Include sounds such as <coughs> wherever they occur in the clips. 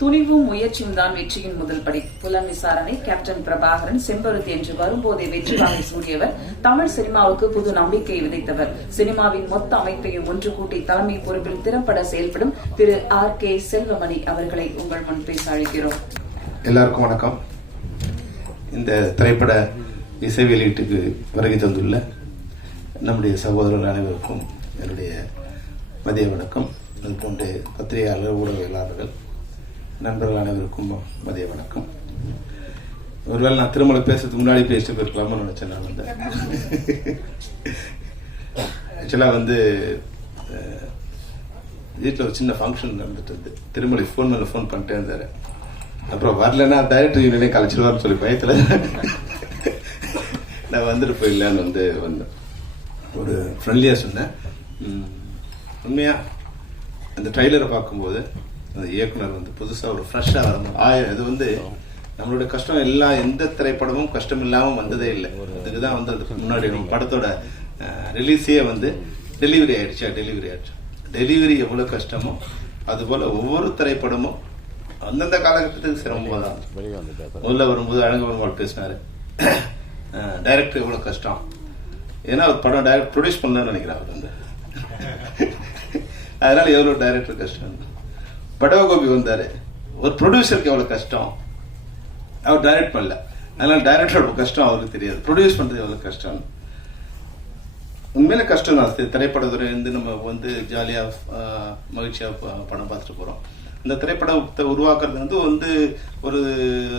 துணிவும் முயற்சியும் தான் வெற்றியின் முதல் படி. புலன் விசாரணை கேப்டன் பிரபாகரன் செம்பருத்தி என்று வரும்போதே வெற்றி வாங்கி சூடியவர். தமிழ் சினிமாவுக்கு புது நம்பிக்கையை விதைத்தவர். சினிமாவின் மொத்த அமைப்பையும் ஒன்று கூட்டி தலைமை பொறுப்பில் திறம்பட செயல்படும் திரு ஆர் கே செல்வமணி அவர்களை உங்கள் முன் பேச அழைக்கிறோம். எல்லாருக்கும் வணக்கம். இந்த திரைப்பட இசை வெளியீட்டுக்கு வருகை தந்துள்ள நம்முடைய சகோதரர்கள் அனைவருக்கும் என்னுடைய மதிய வணக்கம். அது போன்ற பத்திரிகையாளர் ஊடகவியலாளர்கள் நண்பர்கள் அனைவருக்கும் மதிய வணக்கம். ஒருவேளை நான் திருமலை பேசுறதுக்கு முன்னாடி பேசிட்டு போயிருக்கலாம்னு நினைச்சேன் நான் வந்து. ஆக்சுவலாக வந்து வீட்டில் ஒரு சின்ன ஃபங்க்ஷன் நடந்துட்டு இருந்து திருமலை ஃபோன் மேலே ஃபோன் பண்ணிட்டே இருந்தார். அப்புறம் வரலன்னா டைரக்டர் யூனியனே கலைச்சிருவார்னு சொல்லி பயத்தில் நான் வந்துட்டு போயிடலான்னு வந்து வந்தேன். ஒரு ஃப்ரெண்ட்லியாக சொன்னேன். உண்மையாக அந்த ட்ரைலரை பார்க்கும்போது அந்த இயக்குனர் வந்து புதுசாக ஒரு ஃப்ரெஷ்ஷாக வரணும். ஆயிரம் இது வந்து நம்மளோட கஷ்டம் எல்லாம் எந்த திரைப்படமும் கஷ்டம் இல்லாமல் வந்ததே இல்லை. அதுக்கு தான் வந்து அதுக்கு முன்னாடி நம்ம படத்தோட ரிலீஸே வந்து டெலிவரி ஆயிடுச்சா. டெலிவரி ஆயிடுச்சு டெலிவரி எவ்வளோ கஷ்டமோ அதுபோல் ஒவ்வொரு திரைப்படமும் அந்தந்த காலகட்டத்துக்கு சிரமமாக தான். முதல்ல வரும்போது அழகு பெருமாள் பேசினாரு. டைரக்டர் எவ்வளோ கஷ்டம். ஏன்னா ஒரு படம் டைரக்ட் ப்ரொடியூஸ் பண்ணலன்னு நினைக்கிறேன் அவர் வந்து. அதனால எவ்வளோ டைரக்டர் கஷ்டம். படவகோபி வந்தாரு. ஒரு ப்ரொடியூசருக்கு எவ்வளோ கஷ்டம்? அவர் டைரக்ட் பண்ணல. அதனால டைரக்டரோட கஷ்டம் அவருக்கு தெரியாது. ப்ரொடியூஸ் பண்றது எவ்வளோ கஷ்டம்? உண்மையில கஷ்டம் தான். திரைப்படத்துறை வந்து நம்ம வந்து ஜாலியா மகிழ்ச்சியாக மகிழ்ச்சியா ப- படம் பார்த்துட்டு போறோம். இந்த திரைப்படத்தை உருவாக்குறது வந்து வந்து ஒரு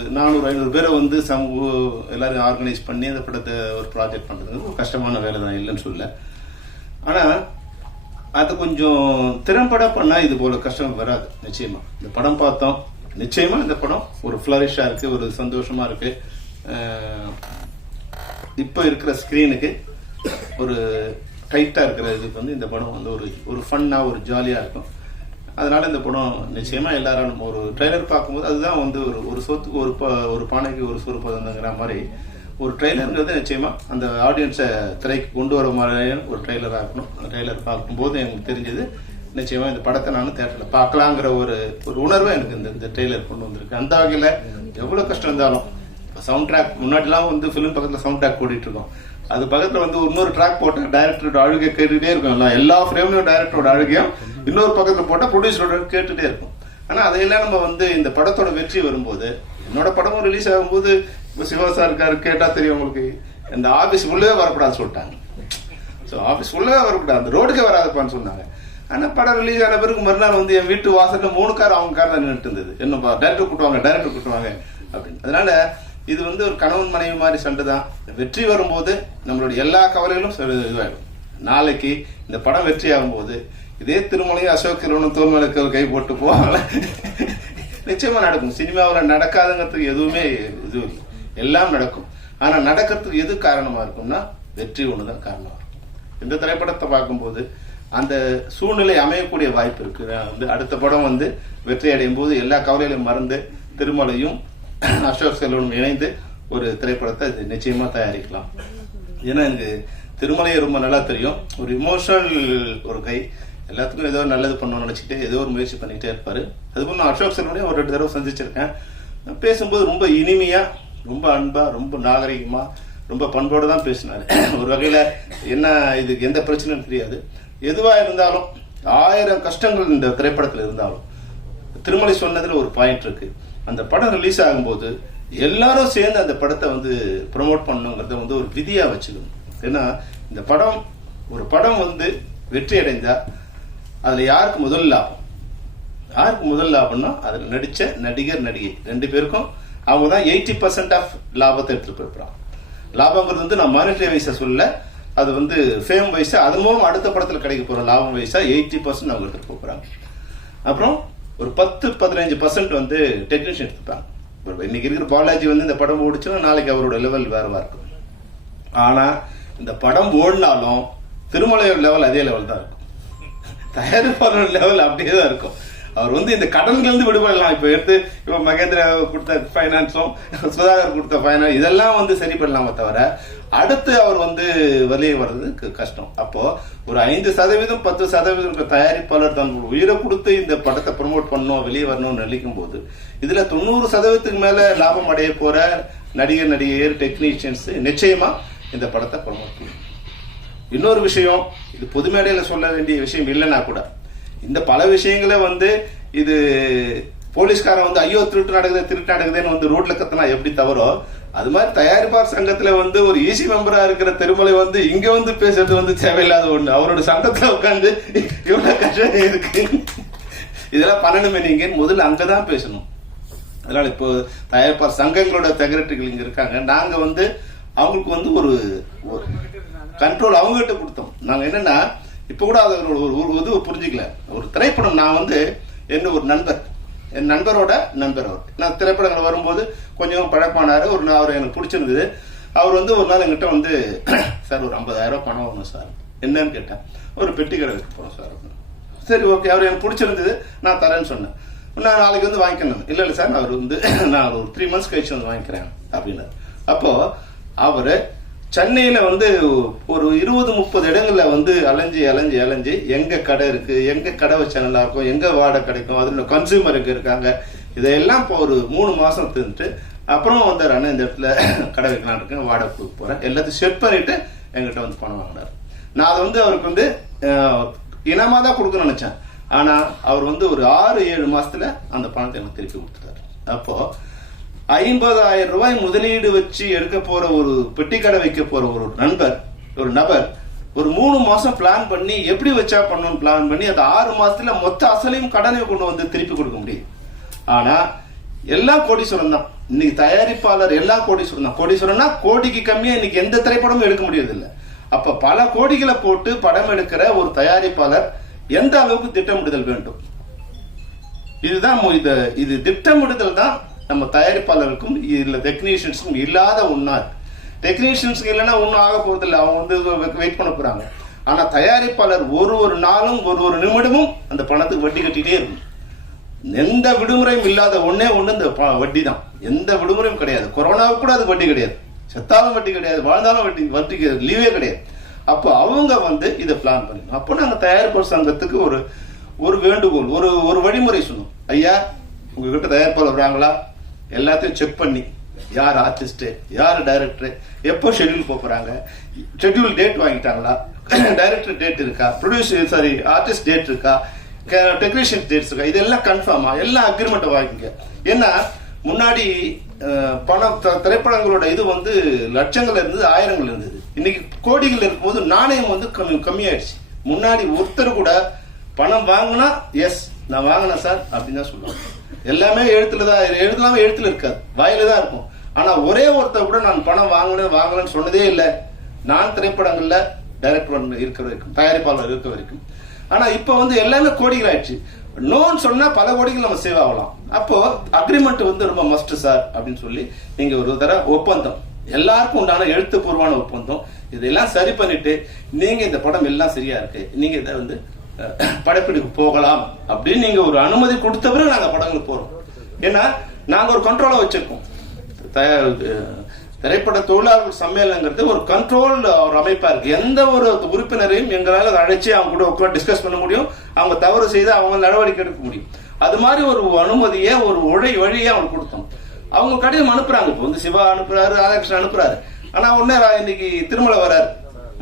நானூறு ஐநூறு பேரை வந்து சமூக எல்லாரும் ஆர்கனைஸ் பண்ணி அந்த படத்தை ஒரு ப்ராஜெக்ட் பண்றது வந்து ஒரு கஷ்டமான வேலை தான் இல்லைன்னு சொல்ல ஆனா அது கொஞ்சம் திறம்பட பண்ணா இது போல கஷ்டம் வராது. நிச்சயமா. இந்த படம் பார்த்தோம். நிச்சயமா இந்த படம் ஒரு ஃபிளரிஷா இருக்கு ஒரு சந்தோஷமா இருக்கு. இப்போ இருக்கிற ஸ்கிரீனுக்கு ஒரு டைட்டா இருக்கிற இதுக்கு வந்து இந்த படம் வந்து ஒரு ஒரு ஃபன்னா ஒரு ஜாலியா இருக்கும். அதனால இந்த படம் நிச்சயமா எல்லாராலும் ஒரு ட்ரைலர் பார்க்கும்போது அதுதான் வந்து ஒரு ஒரு சொத்துக்கு ஒரு ப- ஒரு பானைக்கு ஒரு சோறு மாதிரி ஒரு ட்ரெய்லருங்கிறது நிச்சயமா. அந்த ஆடியன்ஸை திரைக்கு கொண்டு வர மாதிரியான ஒரு ட்ரெய்லராக இருக்கணும். அந்த ட்ரெய்லர் பார்க்கும்போது எனக்கு தெரிஞ்சது நிச்சயமா இந்த படத்தை நானும் தேட்டரில் பார்க்கலாங்கிற ஒரு ஒரு உணர்வை எனக்கு இந்த இந்த ட்ரெய்லர் கொண்டு வந்திருக்கு. அந்த வகையில் எவ்வளோ கஷ்டம் இருந்தாலும் சவுண்ட் ட்ராக் முன்னாடிலாம் வந்து ஃபிலிம் பக்கத்தில் சவுண்ட் ட்ராக் ஓடிட்டு இருக்கோம் அது பக்கத்தில் வந்து இன்னொரு ட்ராக் போட்டால் டைரக்டரோட அழுகை கேட்டுகிட்டே இருக்கும். எல்லாம் எல்லா ஃப்ரேம்லையும் டைரக்டரோட அழுகையும் இன்னொரு பக்கத்தில் போட்டால் ப்ரொடியூசரோட கேட்டுகிட்டே இருக்கும். ஆனால் அதையெல்லாம் நம்ம வந்து இந்த படத்தோட வெற்றி வரும்போது என்னோட படமும் ரிலீஸ் ஆகும்போது இப்போ சிவா சார் இருக்காரு கேட்டால் தெரியும் உங்களுக்கு. இந்த ஆஃபீஸ் உள்ளே வரக்கூடாதுன்னு சொல்லிட்டாங்க. ஸோ ஆஃபீஸ் உள்ளே வரக்கூடாது. அந்த ரோடுக்கே வராதப்பான்னு சொன்னாங்க. ஆனால் படம் ரிலீஸ் ஆன பிறகு மறுநாள் வந்து என் வீட்டு வாசல்ல மூணு கார் அவங்க கார் தான் நின்றுட்டு இருந்தது. என்னப்பா டைரக்டர் கூட்டுவாங்க டைரக்டர் கூட்டுவாங்க அப்படின்னு. அதனால இது வந்து ஒரு கணவன் மனைவி மாதிரி சண்டை தான். வெற்றி வரும்போது நம்மளுடைய எல்லா கவலைகளும் சரி நாளைக்கு இந்த படம் வெற்றி ஆகும்போது இதே திருமலையும் அசோக் கிரவனும் கை போட்டு போவாங்களே நிச்சயமா நடக்கும். சினிமாவில் நடக்காதுங்கிறதுக்கு எதுவுமே இது இல்லை. எல்லாம் நடக்கும். ஆனா நடக்கிறதுக்கு எது காரணமா இருக்கும்னா வெற்றி ஒண்ணுதான் காரணமா இருக்கும். இந்த திரைப்படத்தை பார்க்கும்போது அந்த சூழ்நிலை அமையக்கூடிய வாய்ப்பு இருக்கு. நான் வந்து அடுத்த படம் வந்து வெற்றி அடையும் போது எல்லா கவலைகளையும் மறந்து திருமலையும் <clears throat> அசோக் செல்வனும் இணைந்து ஒரு திரைப்படத்தை நிச்சயமா தயாரிக்கலாம். ஏன்னா எனக்கு திருமலையை ரொம்ப நல்லா தெரியும். ஒரு இமோஷனல் ஒரு கை. எல்லாத்துக்கும் ஏதோ நல்லது பண்ணணும்னு நினைச்சிட்டு ஏதோ ஒரு முயற்சி பண்ணிக்கிட்டே இருப்பாரு. அதுபோல் நான் அசோக் செல்வனையும் ஒரு ரெண்டு தடவை சந்திச்சிருக்கேன். பேசும்போது ரொம்ப இனிமையா ரொம்ப அன்பா ரொம்ப நாகரிகமா ரொம்ப பண்போடு தான் பேசினாரு. <clears throat> ஒரு வகையில என்ன இதுக்கு எந்த பிரச்சனையும் தெரியாது. எதுவா இருந்தாலும் ஆயிரம் கஷ்டங்கள் இந்த திரைப்படத்தில் இருந்தாலும் திருமலை சொன்னதுல ஒரு பாயிண்ட் இருக்கு. அந்த படம் ரிலீஸ் ஆகும்போது எல்லாரும் சேர்ந்து அந்த படத்தை வந்து ப்ரமோட் பண்ணணுங்கிறத வந்து ஒரு விதியா வச்சுக்கணும். ஏன்னா இந்த படம் ஒரு படம் வந்து வெற்றி அடைந்தா அதுல யாருக்கு முதல் லாபம்? யாருக்கு முதல் லாபம்னா அதுல நடிச்ச நடிகர் நடிகை. ரெண்டு பேருக்கும் அவங்க தான் எயிட்டி பர்சன்ட் ஆஃப் லாபத்தை எடுத்துட்டு போயிருப்பாங்க. லாபங்கிறது வந்து நான் மானிட்டரி வைஸா சொல்ல அது வந்து ஃபேம் வைஸா அது மூலம் அடுத்த படத்தில் கிடைக்க போற லாபம் வைஸா எயிட்டி பர்சன்ட் அவங்க எடுத்துட்டு போறாங்க. அப்புறம் ஒரு பத்து பதினஞ்சு பர்சன்ட் வந்து டெக்னீஷியன் எடுத்துப்பாங்க. இன்னைக்கு இருக்கிற பாலாஜி வந்து இந்த படம் ஓடிச்சுன்னா நாளைக்கு அவரோட லெவல் வேறவா இருக்கும். ஆனா இந்த படம் ஓடினாலும் திருமலையோட லெவல் அதே லெவல் தான் இருக்கும். தயாரிப்பாளர் லெவல் அப்படியே தான் இருக்கும். அவர் வந்து இந்த கடன்கள் விடுபடலாம் இப்ப எடுத்து இப்ப மகேந்திர கொடுத்த ஃபைனான்ஸும் சுதாகர் கொடுத்த ஃபைனான்ஸ் இதெல்லாம் வந்து சரி பண்ணலாமே தவிர அடுத்து அவர் வந்து வெளியே வர்றதுக்கு கஷ்டம். அப்போ ஒரு ஐந்து சதவீதம் பத்து சதவீதம் தயாரிப்பாளர் தன் உயிரை கொடுத்து இந்த படத்தை ப்ரமோட் பண்ணணும் வெளியே வரணும்னு நினைக்கும் போது இதுல தொண்ணூறு சதவீதத்துக்கு மேல லாபம் அடைய போற நடிகர் நடிகையர் டெக்னீஷியன்ஸ் நிச்சயமா இந்த படத்தை ப்ரமோட் பண்ணும் இன்னொரு விஷயம் இது பொது மேடையில சொல்ல வேண்டிய விஷயம் இல்லைன்னா கூட இந்த பல விஷயங்களை வந்து இது போலீஸ்காரன் வந்து ஐயோ திருட்டு நடக்குது திருட்டு நடக்குதுன்னு வந்து ரோட்ல கத்தனா எப்படி தவறோ அது மாதிரி தயாரிப்பாளர் சங்கத்துல வந்து ஒரு ஈசி மெம்பரா இருக்கிற திருமலை வந்து இங்க வந்து பேசுறது வந்து தேவையில்லாத ஒண்ணு. அவரோட சங்கத்துல உட்காந்து இவ்வளவு கஷ்டம் இருக்கு. இதெல்லாம் பண்ணணுமே நீங்க. முதல்ல அங்கதான் பேசணும். அதனால இப்போ தயாரிப்பாளர் சங்கங்களோட செக்ரட்டரிகள் இங்க இருக்காங்க. நாங்க வந்து அவங்களுக்கு வந்து ஒரு கண்ட்ரோல் அவங்ககிட்ட கொடுத்தோம். நாங்க என்னன்னா இப்போ கூட அதை ஒரு ஒரு இது புரிஞ்சுக்கல. ஒரு திரைப்படம் நான் வந்து என்ன ஒரு நண்பர். என் நண்பரோட நண்பர் அவர். நான் திரைப்படங்கள் வரும்போது கொஞ்சம் பழக்கமானாரு. ஒரு நான் அவர் எனக்கு பிடிச்சிருந்தது. அவர் வந்து ஒரு நாள் என்கிட்ட வந்து <clears throat> சார் ஒரு ஐம்பதாயிரம் பணம் வரணும் சார். என்னன்னு கேட்டேன் ஒரு பெட்டி கடை வைக்க சார். அப்படின்னு. சரி ஓகே. அவர் எனக்கு பிடிச்சிருந்தது. நான் தரேன்னு சொன்னேன். நான் நாளைக்கு வந்து வாங்கிக்கணும். இல்லை இல்லை சார். நான் அவர் வந்து <clears throat> நான் ஒரு த்ரீ மந்த்ஸ் கழிச்சு வந்து வாங்கிக்கிறேன். அப்படின்னு அப்போது அவர் சென்னையில் வந்து ஒரு இருபது முப்பது இடங்களில் வந்து அலைஞ்சு அலைஞ்சி அலைஞ்சி எங்கே கடை இருக்குது எங்கே கடை வச்சா நல்லா இருக்கும் எங்கே வாடகை கிடைக்கும் அதில் கன்சியூமர் எங்க இருக்காங்க இதையெல்லாம் இப்போ ஒரு மூணு மாதம் தின்ட்டு அப்புறம் வந்தார் அண்ணன் இந்த இடத்துல கடை வைக்கலாம் இருக்கேன் வாடகை கொடுக்க போகிறேன் எல்லாத்தையும் செட் பண்ணிவிட்டு எங்கிட்ட வந்து பணம் வாங்கினார். நான் அதை வந்து அவருக்கு வந்து இனமாக தான் கொடுக்கணும்னு நினச்சேன். ஆனால் அவர் வந்து ஒரு ஆறு ஏழு மாதத்தில் அந்த பணத்தை எனக்கு திருப்பி கொடுத்துட்டாரு. அப்போது ஐம்பதாயிரம் ரூபாய் முதலீடு வச்சு எடுக்க போற ஒரு பெட்டி கடை வைக்க போற ஒரு நண்பர் ஒரு நபர் ஒரு மூணு மாசம் பிளான் பண்ணி எப்படி வச்சா பண்ணணும்னு பிளான் பண்ணி அது ஆறு மாசத்துல மொத்த அசலையும் கடனை கொண்டு வந்து திருப்பி கொடுக்க முடியும். ஆனா எல்லா கோடீஸ்வரன் தான். இன்னைக்கு தயாரிப்பாளர் எல்லா கோடீஸ்வரன் தான். கோடீஸ்வரன்னா கோடிக்கு கம்மியா இன்னைக்கு எந்த திரைப்படமும் எடுக்க முடியறதில்ல. அப்ப பல கோடிகளை போட்டு படம் எடுக்கிற ஒரு தயாரிப்பாளர் எந்த அளவுக்கு திட்டமிடுதல் வேண்டும்? இதுதான் இது இது திட்டமிடுதல் தான் நம்ம தயாரிப்பாளருக்கும் இல்ல டெக்னீஷியன்ஸுக்கும் இல்லாத ஒன்றா இருக்கு டெக்னீஷியன்ஸுக்கு இல்லைன்னா ஒன்றும் ஆக போறது இல்லை அவங்க வந்து வெயிட் பண்ண போறாங்க. ஆனா தயாரிப்பாளர் ஒரு ஒரு நாளும் ஒரு ஒரு நிமிடமும் அந்த பணத்துக்கு வட்டி கட்டிட்டே இருக்கும். எந்த விடுமுறையும் இல்லாத ஒன்றே ஒன்று இந்த வட்டி தான் எந்த விடுமுறையும் கிடையாது. கொரோனாவுக்கு கூட அது வட்டி கிடையாது. செத்தாலும் வட்டி கிடையாது. வாழ்ந்தாலும் வட்டி வட்டி லீவே கிடையாது. அப்போ அவங்க வந்து இதை பிளான் பண்ணணும். அப்போ நாங்கள் தயாரிப்பாளர் சங்கத்துக்கு ஒரு ஒரு வேண்டுகோள் ஒரு ஒரு வழிமுறை சொன்னோம். ஐயா உங்ககிட்ட தயாரிப்பாளர் வராங்களா? எல்லாத்தையும் செக் பண்ணி யார் ஆர்டிஸ்ட் யார் டைரக்டர் எப்போ ஷெட்யூல் போறாங்க ஷெட்யூல் டேட் வாங்கிட்டாங்களா <coughs> டைரக்டர் டேட் இருக்கா ப்ரொடியூசர் சாரி ஆர்டிஸ்ட் டேட் இருக்கா டெக்னீஷியன் டேட்ஸ் இருக்கா இதெல்லாம் கன்ஃபார்மா எல்லா அக்ரிமெண்ட் வாங்கிங்க ஏன்னா முன்னாடி அஹ், பணம் திரைப்படங்களோட இது வந்து லட்சங்கள் இருந்தது ஆயிரங்கள் இருந்தது. இன்னைக்கு கோடிகள் இருக்கும்போது நாணயம் வந்து கம்மி கம்மியாயிடுச்சு. முன்னாடி ஒருத்தர் கூட பணம் வாங்கினா எஸ் நான் வாங்கினேன் சார் அப்படின்னு தான் சொல்லுவாங்க. எல்லாமே எழுத்துல தான் எழுதலாம எழுத்துல இருக்காது. வாயில தான் இருக்கும். ஆனா ஒரே ஒருத்தர் கூட நான் பணம் வாங்கினேன் வாங்கலன்னு சொன்னதே இல்லை. நான் திரைப்படங்கள்ல டைரக்டர் இருக்கிற வரைக்கும் தயாரிப்பாளர் இருக்க வரைக்கும். ஆனா இப்ப வந்து எல்லாமே கோடிகள் ஆயிடுச்சு. நோன் சொன்னா பல கோடிகள் நம்ம சேவ் ஆகலாம். அப்போ அக்ரிமெண்ட் வந்து ரொம்ப மஸ்ட் சார் அப்படின்னு சொல்லி நீங்க ஒரு தர ஒப்பந்தம். எல்லாருக்கும் உண்டான எழுத்துப்பூர்வமான ஒப்பந்தம். இதெல்லாம் சரி பண்ணிட்டு நீங்க இந்த படம் எல்லாம் சரியா இருக்கு. நீங்க இதை வந்து படப்பிடிப்பு போகலாம் அப்படின்னு நீங்க ஒரு அனுமதி கொடுத்த பிறகு நாங்க படங்களுக்கு போறோம். ஏன்னா நாங்க ஒரு கண்ட்ரோலை வச்சிருக்கோம். திரைப்பட தொழிலாளர்கள் சம்மேளனங்கிறது ஒரு கண்ட்ரோல் ஒரு அமைப்பா இருக்கு. எந்த ஒரு உறுப்பினரையும் எங்களால் அழைச்சி அவங்க கூட உட்கார்ந்து டிஸ்கஸ் பண்ண முடியும். அவங்க தவறு செய்து அவங்க நடவடிக்கை எடுக்க முடியும். அது மாதிரி ஒரு அனுமதியை ஒரு உழை வழியை அவங்க கொடுத்தோம். அவங்க கடிதம் அனுப்புறாங்க. இப்போ வந்து சிவா அனுப்புறாரு ராதாகிருஷ்ணன் அனுப்புறாரு. ஆனா உடனே இன்னைக்கு திருமலை வராரு.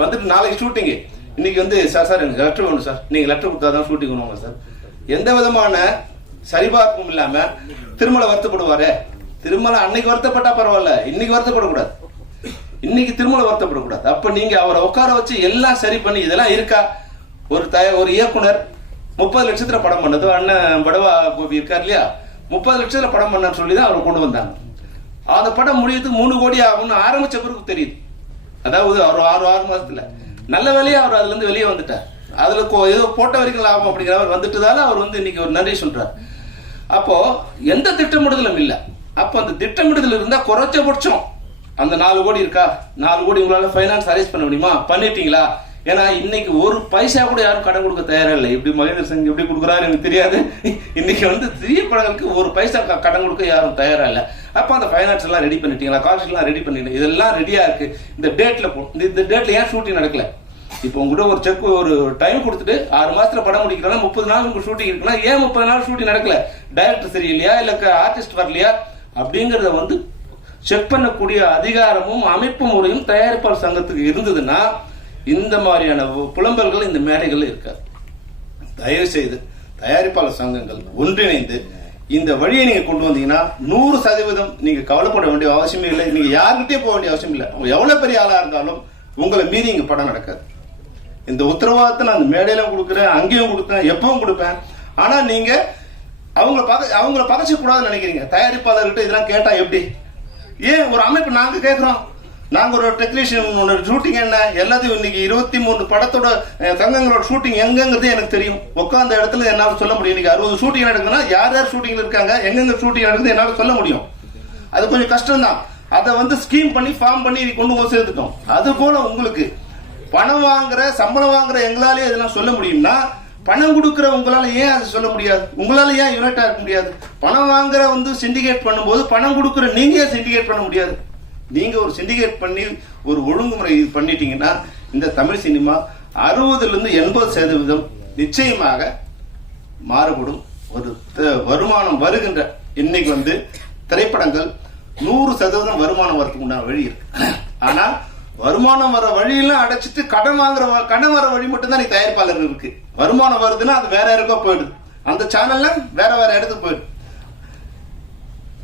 வந்துட்டு நாளைக்கு ஷூட்டிங்கு இன்னைக்கு வந்து சார் சார் எனக்கு லெட்டர் வேணும் சார். நீங்க லெட்டர் கொடுத்தாதான் ஷூட்டிங் பண்ணுவாங்க சார். எந்த விதமான சரிபார்ப்பும் இல்லாம திருமலை வருத்தப்படுவாரு. திருமலை அன்னைக்கு வருத்தப்பட்டா பரவாயில்ல இன்னைக்கு வருத்தப்படக்கூடாது. இன்னைக்கு திருமலை வருத்தப்படக்கூடாது. அப்ப நீங்க அவரை உட்கார வச்சு எல்லாம் சரி பண்ணி இதெல்லாம் இருக்கா? ஒரு தய ஒரு இயக்குனர் முப்பது லட்சத்துல படம் பண்ணது. அண்ணன் படவா கோபி இருக்கார் இல்லையா? முப்பது லட்சத்துல படம் பண்ணன்னு சொல்லி தான் அவரை கொண்டு வந்தாங்க. அந்த படம் முடியறதுக்கு மூணு கோடி ஆகும்னு ஆரம்பிச்ச பிறகு தெரியுது. அதாவது ஒரு ஆறு ஆறு மாசத்துல. நல்ல வேலையாக அவர் அதுல இருந்து வெளியே வந்துட்டார். அதுல கோ- ஏதோ போட்ட வரைக்கும் லாபம் அப்படிங்கிறவர் வந்துட்டதால அவர் வந்து இன்னைக்கு ஒரு நன்றி சொல்றார். அப்போ எந்த திட்டமிடுதலும் இல்லை. அப்போ அந்த திட்டமிடுதல் இருந்தா குறைச்சபட்சம் அந்த நாலு கோடி இருக்கா? நாலு கோடி உங்களால ஃபைனான்ஸ் அரேஞ்ச் பண்ண முடியுமா? பண்ணிட்டீங்களா? ஏன்னா இன்னைக்கு ஒரு பைசா கூட யாரும் கடன் கொடுக்க தயாரா இல்லை இப்படி மகேந்திர சிங் எப்படி கொடுக்குறாரு எனக்கு தெரியாது. இன்னைக்கு வந்து சிறிய படங்களுக்கு ஒரு பைசா க- கடன் கொடுக்க யாரும் தயாரா இல்லை அப்ப அந்த ஃபைனான்ஸ் எல்லாம் ரெடி பண்ணிட்டீங்களா? காஸ்ட் எல்லாம் ரெடி பண்ணிட்டீங்க இதெல்லாம் ரெடியா இருக்கு. இந்த டேட்ல போ இந்த- இந்த டேட்ல ஏன் ஷூட்டிங் நடக்கல? இப்போ உங்ககிட்ட ஒரு செக் ஒரு டைம் கொடுத்துட்டு ஆறு மாசத்துல படம் முடிக்கிறதா முப்பது நாள் உங்களுக்கு ஷூட்டிங் இருக்குன்னா ஏன் முப்பது நாள் ஷூட்டிங் நடக்கல? டைரக்டர் சரியில்லையா? இல்ல ஆர்டிஸ்ட் வரலையா? அப்படிங்கறத வந்து செக் பண்ணக்கூடிய அதிகாரமும் அமைப்பு முறையும் தயாரிப்பாளர் சங்கத்துக்கு இருந்ததுன்னா இந்த மாதிரியான புலம்பல்கள் இந்த மேடைகள் இருக்காது. தயவு செய்து தயாரிப்பாளர் சங்கங்கள் ஒன்றிணைந்து இந்த வழியை நீங்க கொண்டு வந்தீங்கன்னா நூறு சதவீதம் நீங்க கவலைப்பட வேண்டிய அவசியமே இல்லை. நீங்க யாருக்கிட்டே போக வேண்டிய அவசியம் இல்லை. எவ்வளவு பெரிய ஆளா இருந்தாலும் உங்களை மீறி இங்க படம் நடக்காது. இந்த உத்தரவாதத்தை நான் அந்த மேடையில கொடுக்குறேன் அங்கேயும் கொடுத்தேன் எப்பவும் கொடுப்பேன். ஆனா நீங்க அவங்கள பக அவங்கள பகச்ச கூடாதுன்னு நினைக்கிறீங்க. தயாரிப்பாளர்கிட்ட இதெல்லாம் கேட்டா எப்படி? ஏன் ஒரு அமைப்பு நாங்க கேட்குறோம் நாங்க ஒரு டெக்னீஷியன் ஒன்று ஷூட்டிங் என்ன? எல்லாத்தையும் இன்னைக்கு இருபத்தி மூணு படத்தோட தங்கங்களோட ஷூட்டிங் எங்கங்கிறது எனக்கு தெரியும். உட்காந்த இடத்துல என்னால சொல்ல முடியும். இன்னைக்கு அறுபது ஷூட்டிங் நடக்குதுன்னா யார் யார் ஷூட்டிங்ல இருக்காங்க எங்கெங்க ஷூட்டிங் நடக்குது என்னால சொல்ல முடியும். அது கொஞ்சம் கஷ்டம் தான் அதை வந்து ஸ்கீம் பண்ணி ஃபார்ம் பண்ணி கொண்டு போய் சேர்த்துட்டோம். அது போல உங்களுக்கு. பணம் வாங்குற சம்பளம் வாங்குற எங்களாலே இதெல்லாம் சொல்ல முடியும்னா பணம் கொடுக்குற உங்களால ஏன் அது சொல்ல முடியாது? உங்களால ஏன் யூனிட்டா இருக்க முடியாது? பணம் வாங்குற வந்து சிண்டிகேட் பண்ணும்போது பணம் கொடுக்குற நீங்க ஏன் சிண்டிகேட் பண்ண முடியாது. நீங்க ஒரு சிண்டிகேட் பண்ணி ஒரு ஒழுங்குமுறை பண்ணிட்டீங்கன்னா இந்த தமிழ் சினிமா அறுபதுல இருந்து எண்பது சதவீதம் நிச்சயமாக மாறுபடும். ஒரு த- வருமானம் வருகின்ற இன்னைக்கு வந்து திரைப்படங்கள் நூறு சதவீதம் வருமானம் வரதுக்கு உண்டான வழி இருக்கு. ஆனா வருமானம் வர வழியெல்லாம் அடைச்சிட்டு கடன் வாங்குற கடன் வர வழி மட்டும்தான் நீ தயாரிப்பாளர் இருக்கு. வருமானம் வருதுன்னா அது வேற யாருக்கோ போயிடுது. அந்த சேனல்ல வேற வேற இடத்துக்கு போயிடுது.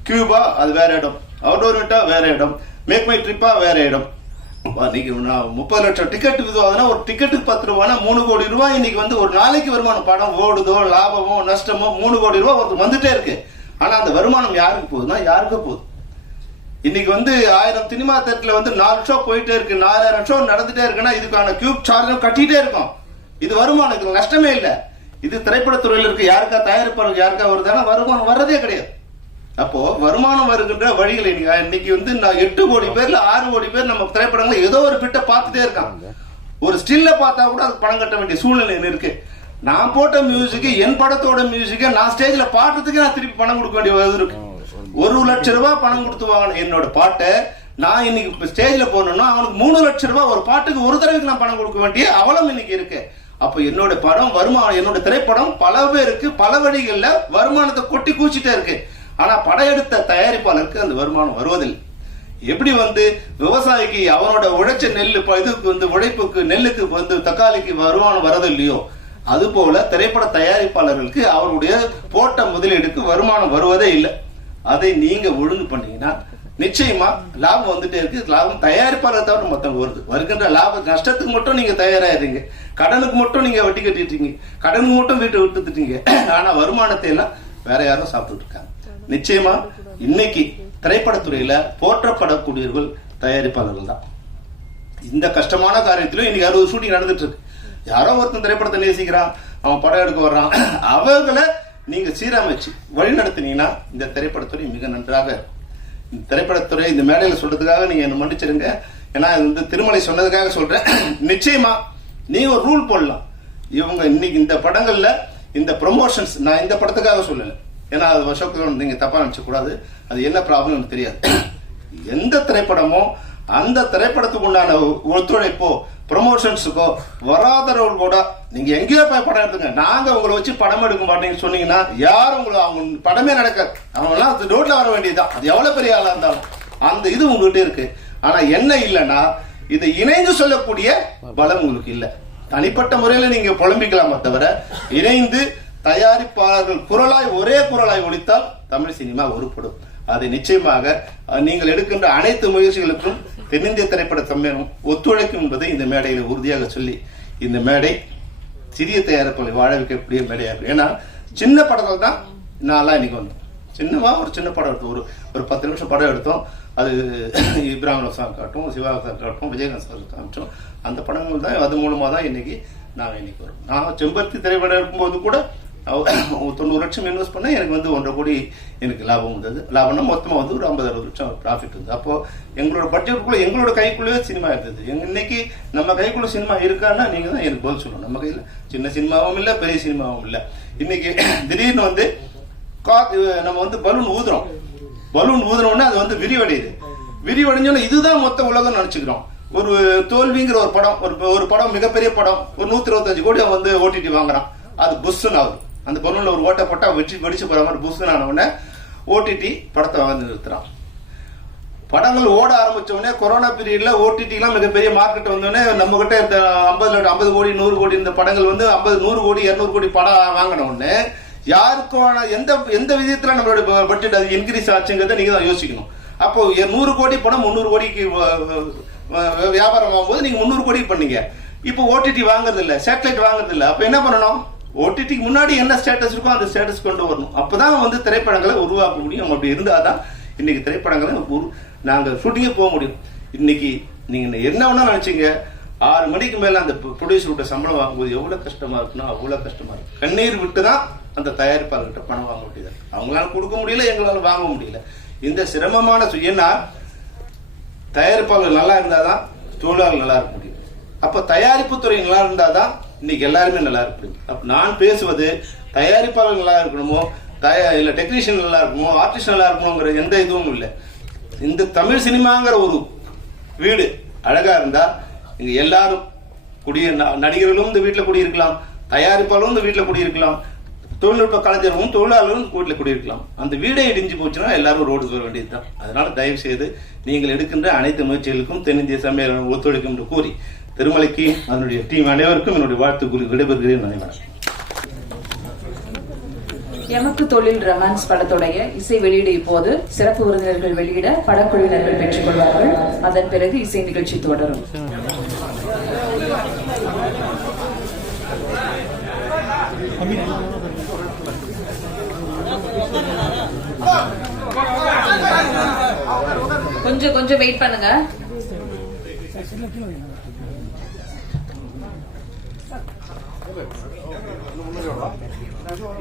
கியூபா அது வேற இடம். அவுடோர் விட்டா வேற இடம். மேக் மை ட்ரிப்பா வேற இடம். இன்னைக்கு நான் முப்பது லட்சம் டிக்கெட் இதுவாகுதுன்னா ஒரு டிக்கெட்டுக்கு பத்து ரூபானா மூணு கோடி ரூபாய் இன்னைக்கு வந்து ஒரு நாளைக்கு வருமானம். படம் ஓடுதோ லாபமோ நஷ்டமோ மூணு கோடி ரூபாய் ஒருத்தர் வந்துட்டே இருக்கு. ஆனா அந்த வருமானம் யாருக்கு போகுதுன்னா யாருக்கோ போகுது? இன்னைக்கு வந்து ஆயிரம் சினிமா தேட்டர்ல வந்து நாலு ஷோ போயிட்டே இருக்கு. நாலாயிரம் ஷோ நடந்துட்டே இருக்குன்னா இதுக்கான கியூப் சார்ஜும் கட்டிட்டே இருக்கும். இது வருமானம் இதுல நஷ்டமே இல்ல. இது திரைப்படத்துறையில இருக்கு யாருக்கா தயாரிப்பாளர்கள் யாருக்கா வருதானா வருமானம் வர்றதே கிடையாது. அப்போ வருமானம் வருகின்ற வழிகளை இன்னைக்கு வந்து நான் எட்டு கோடி பேர்ல ஆறு கோடி பேர் நம்ம திரைப்படங்களை ஏதோ ஒரு பிட்ட பார்த்துட்டே இருக்காங்க ஒரு ஸ்டில்ல பார்த்தா கூட அது பணம் கட்ட வேண்டிய சூழ்நிலை இருக்கு. நான் போட்ட மியூசிக் என் படத்தோட மியூசிக்கை நான் ஸ்டேஜ்ல பாடுறதுக்கு நான் திருப்பி பணம் கொடுக்க வேண்டிய இருக்கு. ஒரு லட்சம் ரூபாய் பணம் கொடுத்து வாங்கின என்னோட பாட்டை நான் இன்னைக்கு ஸ்டேஜ்ல போனோம்னா அவனுக்கு மூணு லட்சம் ரூபாய் ஒரு பாட்டுக்கு ஒரு தடவைக்கு நான் பணம் கொடுக்க வேண்டிய அவலம் இன்னைக்கு இருக்கு. அப்ப என்னோட படம் வருமானம் என்னோட திரைப்படம் பல பேருக்கு பல வழிகள்ல வருமானத்தை கொட்டி கூச்சிட்டே இருக்கு. ஆனா படம் எடுத்த தயாரிப்பாளருக்கு அந்த வருமானம் வருவதில்லை. எப்படி வந்து விவசாயிக்கு அவனோட உழைச்ச நெல் இதுக்கு வந்து உழைப்புக்கு நெல்லுக்கு வந்து தக்காளிக்கு வருமானம் வரது இல்லையோ அது போல திரைப்பட தயாரிப்பாளர்களுக்கு அவருடைய போட்ட முதலீடுக்கு வருமானம் வருவதே இல்லை. அதை நீங்க ஒழுங்கு பண்ணீங்கன்னா நிச்சயமா லாபம் வந்துட்டே இருக்கு. லாபம் தயாரிப்பாளர் தவிர மொத்தம் வருது. வருகின்ற லாப நஷ்டத்துக்கு மட்டும் நீங்க தயாராயிருங்க கடனுக்கு மட்டும் நீங்க வட்டி கட்டிட்டீங்க. கடனுக்கு மட்டும் வீட்டை விட்டுட்டீங்க ஆனா வருமானத்தை எல்லாம் வேற யாரும் சாப்பிட்டுட்டு இருக்காங்க நிச்சயமா இன்னைக்கு திரைப்படத்துறையில போற்றப்படக்கூடியவர்கள் தயாரிப்பாளர்கள் தான். இந்த கஷ்டமான காரியத்திலும் இன்னைக்கு அறுபது ஷூட்டிங் நடந்துட்டு இருக்கு. யாரோ ஒருத்தன் திரைப்படத்தை நேசிக்கிறான் அவன் படம் எடுக்க வர்றான். <clears throat> அவர்களை நீங்க சீரமைச்சு வழி நடத்தினீங்கன்னா இந்த திரைப்படத்துறை மிக நன்றாக இந்த திரைப்படத்துறை இந்த மேடையில சொல்றதுக்காக நீங்க என்ன மன்னிச்சிருங்க. ஏன்னா இது வந்து திருமலை சொன்னதுக்காக சொல்றேன். <clears throat> நிச்சயமா நீ ஒரு ரூல் போடலாம். இவங்க இன்னைக்கு இந்த படங்கள்ல இந்த ப்ரொமோஷன்ஸ் நான் இந்த படத்துக்காக சொல்லல. ஏன்னா அது வருஷத்துக்கு நீங்க தப்பா நினைச்ச கூடாது அது என்ன ப்ராப்ளம் எனக்கு தெரியாது. <clears throat> எந்த திரைப்படமோ அந்த திரைப்படத்துக்கு உண்டான ஒத்துழைப்போ ப்ரொமோஷன்ஸுக்கோ வராதவர்கள் கூட நீங்க எங்கேயோ போய் படம் எடுத்துங்க. நாங்க உங்களை வச்சு படம் எடுக்க மாட்டேங்கன்னு சொன்னீங்கன்னா யாரும் உங்களை அவங்க படமே நடக்காது. அவங்க அது ரோட்ல வர வேண்டியதுதான். அது எவ்வளவு பெரிய ஆளா இருந்தாலும். அந்த இது உங்ககிட்ட இருக்கு. ஆனா என்ன இல்லைன்னா இதை இணைந்து சொல்லக்கூடிய பலம் உங்களுக்கு இல்ல. தனிப்பட்ட முறையில நீங்க புலம்பிக்கலாமே தவிர இணைந்து தயாரிப்பாளர்கள் குரலாய் ஒரே குரலாய் ஒழித்தால் தமிழ் சினிமா உருப்படும் அது நிச்சயமாக நீங்கள் எடுக்கின்ற அனைத்து முயற்சிகளுக்கும் தென்னிந்திய திரைப்பட சம்மேளனம் ஒத்துழைக்கும் என்பதை இந்த மேடையில் உறுதியாக சொல்லி இந்த மேடை சிறிய தயாரிப்புகளை வாழ வைக்கக்கூடிய மேடையாக இருக்கும் ஏன்னா சின்ன படங்கள் தான் நான்லாம் இன்னைக்கு வந்தோம். சின்னமா ஒரு சின்ன படம் எடுத்தோம். ஒரு ஒரு பத்து நிமிஷம் படம் எடுத்தோம். அது <coughs> இப்ராஹிம் சார் காட்டும் சிவா சார் காட்டும் விஜயகாந்த் சார் காட்டும் அந்த படங்கள் தான் அது மூலமா தான் இன்னைக்கு நாங்கள் இன்னைக்கு வரும். நான் செம்பருத்தி திரைப்படம் எடுக்கும்போது கூட தொண்ணூறு லட்சம் இன்வெஸ்ட் பண்ண எனக்கு வந்து ஒன்றரை கோடி எனக்கு லாபம் வந்தது. லாபம்னா மொத்தமா வந்து ஒரு ஐம்பது அறுபது லட்சம் ப்ராஃபிட் இருந்தது அப்போ எங்களோட பட்ஜெட்டுக்குள்ள எங்களோட கைக்குள்ளேயே சினிமா இருந்தது. எங்க இன்னைக்கு நம்ம கைக்குள்ள சினிமா இருக்கான்னா நீங்க தான் எனக்கு பதில் சொல்லணும். நம்ம கையில சின்ன சினிமாவும் இல்ல பெரிய சினிமாவும் இல்ல. இன்னைக்கு <clears throat> திடீர்னு வந்து கா- நம்ம வந்து பலூன் ஊதுறோம். பலூன் ஊதுறோம்னா அது வந்து விரிவடையுது. விரிவடைஞ்சோன்னா இதுதான் மொத்த உலகம் நினைச்சுக்கிறோம். ஒரு தோல்விங்கிற ஒரு படம் ஒரு ஒரு படம் மிகப்பெரிய படம் ஒரு நூத்தி இருபத்தஞ்சு கோடி அவன் வந்து ஓடிடி வாங்குறான். அது புஷ்ஷுன்னு ஆகுது. அந்த பலூன்ல ஒரு ஓட்டை போட்டா வெச்சு வெடிச்சு போற மாதிரி புஷ்ஷுன்னு ஆன உடனே ஓடிடி படத்தை வாங்கி நிறுத்துறான். படங்கள் ஓட ஆரம்பிச்ச உடனே கொரோனா பீரியட்ல ஓடிடிலாம் மிகப்பெரிய மார்க்கெட் வந்தோடனே நம்ம கிட்ட இந்த ஐம்பது ஐம்பது கோடி நூறு கோடி இந்த படங்கள் வந்து ஐம்பது நூறு கோடி இருநூறு கோடி படம் வாங்கின உடனே யாருக்கும் எந்த எந்த விதத்துல நம்மளோட பட்ஜெட் அது இன்க்ரீஸ் ஆச்சுங்கிறத நீங்க தான் யோசிக்கணும். அப்போ எ- நூறு கோடி படம் முந்நூறு கோடிக்கு வியாபாரம் ஆகும்போது நீங்க முந்நூறு கோடி பண்ணீங்க. இப்போ ஓடிடி வாங்குறது இல்லை சேட்டலைட் வாங்குறது இல்லை அப்ப என்ன பண்ணணும்? ஓடிடிக்கு முன்னாடி என்ன ஸ்டேட்டஸ் இருக்கோ அந்த ஸ்டேட்டஸ் கொண்டு வரணும். அப்பதான் வந்து திரைப்படங்களை உருவாக்க முடியும். அப்படி இருந்தாதான் இன்னைக்கு திரைப்படங்களை உரு- நாங்க ஷூட்டிங்கே போக முடியும். இன்னைக்கு நீங்க என்ன வேணா நினைச்சீங்க. ஆறு மணிக்கு மேல அந்த ப்ரொடியூசர் விட்ட சம்பளம் வாங்கும்போது எவ்வளவு கஷ்டமா இருக்குன்னா அவ்வளவு கஷ்டமா இருக்கு. கண்ணீர் விட்டு தான் அந்த தயாரிப்பாளர்கிட்ட பணம் வாங்க முடியுது. அவங்களால கொடுக்க முடியல எங்களால வாங்க முடியல. இந்த சிரமமான சு- ஏன்னா தயாரிப்பாளர் நல்லா இருந்தாதான் தொழிலாளர் நல்லா இருக்க முடியும். அப்ப தயாரிப்பு துறை நல்லா இருந்தாதான் இன்னைக்கு எல்லாருமே நல்லா இருக்க நான் பேசுவது தயாரிப்பாளர் நல்லா இருக்கணுமோ தயா இல்ல டெக்னீஷியன் நல்லா இருக்கணுமோ ஆர்டிஸ்ட் நல்லா இருக்கணுங்கிற எந்த இதுவும் இல்லை. இந்த தமிழ் சினிமாங்கிற ஒரு வீடு அழகா இருந்தா இங்க எல்லாரும் குடிய நடிகர்களும் இந்த வீட்டில் குடியிருக்கலாம் தயாரிப்பாளரும் இந்த வீட்டுல குடியிருக்கலாம் தொழில்நுட்ப கலைஞரும் தொழிலாளரும் வீட்டில் குடியிருக்கலாம். அந்த வீடே இடிஞ்சு போச்சுன்னா எல்லாரும் ரோடு வர வேண்டியதுதான். அதனால தயவு செய்து நீங்கள் எடுக்கின்ற அனைத்து முயற்சிகளுக்கும் தென்னிந்திய சமையல் ஒத்துழைக்கும் என்று கூறி திருமலைக்கு அதனுடைய டீம் அனைவருக்கும் என்னுடைய வாழ்த்து கூறி விடைபெறுகிறேன். நன்றி எமக்கு தொழில் ரொமான்ஸ் படத்துடைய இசை வெளியீடு இப்போது சிறப்பு விருந்தினர்கள் வெளியிட படக்குழுவினர்கள் பெற்றுக் கொள்வார்கள். அதன் பிறகு இசை நிகழ்ச்சி தொடரும். கொஞ்சம் கொஞ்சம் வெயிட் பண்ணுங்க. 我这个，哦，弄弄弄弄好了，来坐。